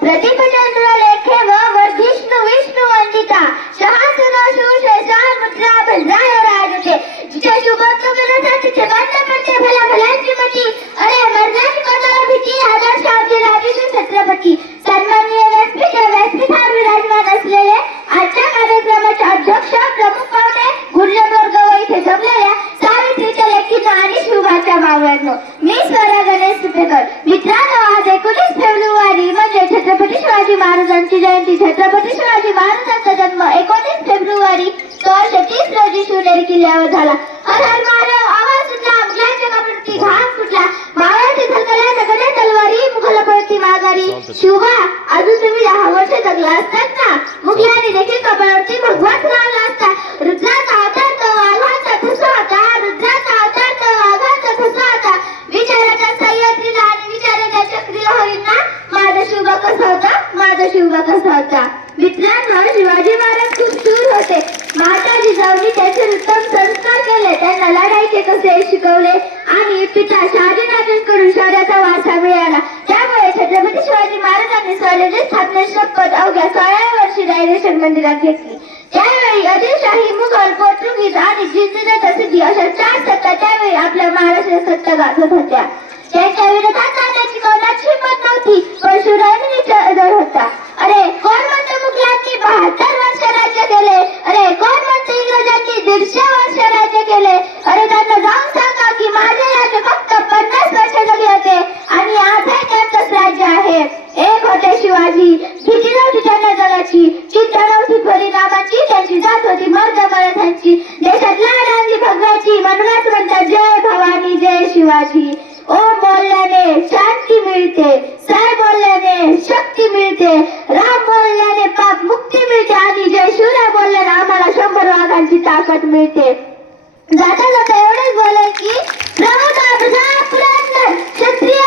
प्रतिपचंद्र लेखे व वर्धिष्णु विष्णु वंदिता शहासुर शूषा मुद्रा भद्राय राजते जिथे शुभत्व विरोधात तिथे बंद पडते भला भल्यांची मती अरे मरणाची कोणाला भीती आदर्श आपले राजेश्री छत्रपती सन्माननीय व्यासपीठावर विराजमान असलेले आजच्या कार्यक्रमाचे अध्यक्ष प्रमुख पाहुणे गुरुजन वर्ग व इथे जमलेल्या सावित्रीच्या लेखीनं आणि शिवबाच्या मावळ्यांनो मी स्वरा गणेश सुपेकर. मित्रांनो, आज 19 फेब्रुवारी म्हणजे छत्रपती शिवाजी महाराजांची जयंती. छत्रपती शिवाजी महाराजांचा जन्म 19 फेब्रुवारी 1630 रोजी शिवनेरी किल्ल्यावर झाला. हर हर महादेव आवाज सुटला, मुघलांच्या कपडती घाम फुटला, मावळ्याचे थरथरल्या दगडे तलवारी मुघलपळती माघारी. शिवबा, अजून तुम्ही 10 वर्ष जगला असतात ना, मुघलांनी देखील कपाळावरती भगवाच लावला असता. रुद्राचा अवतार तो वाघाचा ठसा होता, रुद्राचा अवतार तो वाघाचा ठसा होता. विचाराच्या सह्याद्रीला आणि विचाराच्या चक्री लहरींना माझा शिवबा कसा होता, माझा शिवबा कसा होता. मित्रांनो, शिवाजी महाराज खूप शूर होते. माता जिजाऊनी त्याचे उत्तम संस्कार केले, त्यांना लढाईचे कसे शिकवले आणि पिता शहाजीराजांकडून शौर्याचा वारसा मिळाला. त्यामुळे छत्रपती शिवाजी महाराजांनी स्वराज्य स्थापनेची शपथ अवघ्या 16व्या वर्षी रायरेश्वर मंदिरात घेतली. त्यावेळी आदिलशाही, मुघल, पोर्तुगीज आणि जिंजीच्या सिद्धी अशा 4 सत्ता त्यावेळी आपल्या महाराष्ट्रात सत्ता गाजवत होत्या. त्यांच्या विरोधात जाण्याची कोणाची हिंमत नव्हती, पण शिवरायांनी विचार होता. अरे कोण म्हणते मुघलांनी 72 वर्ष राज्य केले, अरे कोण म्हणते इंग्रजांनी 150 वर्ष राज्य केले. अरे त्यांना जाऊन सांगा की माझे राज्य फक्त 50 वर्ष जगले होते आणि आजही त्यांचंच राज्य आहे. एक होते शिवाजी, भीती नव्हती त्यांना जगाची, चिंता नव्हती परिणामाची, त्यांची जात होती मर्द मराठ्यांची, देशात लाड आणली भगवाची, म्हणूनच म्हणतात जय भवानी जय शिवाजी. ओम बोलल्याने शांती मिळते, साय बोलल्याने शक्ती मिळते, राम बोलल्याने पाप मुक्ती मिळते आणि जय शिवराय बोलल्याने आम्हाला 100 वाघांची ताकद मिळते. जाता जाता एवढेच बोलाय की प्रभू क्षत्रिय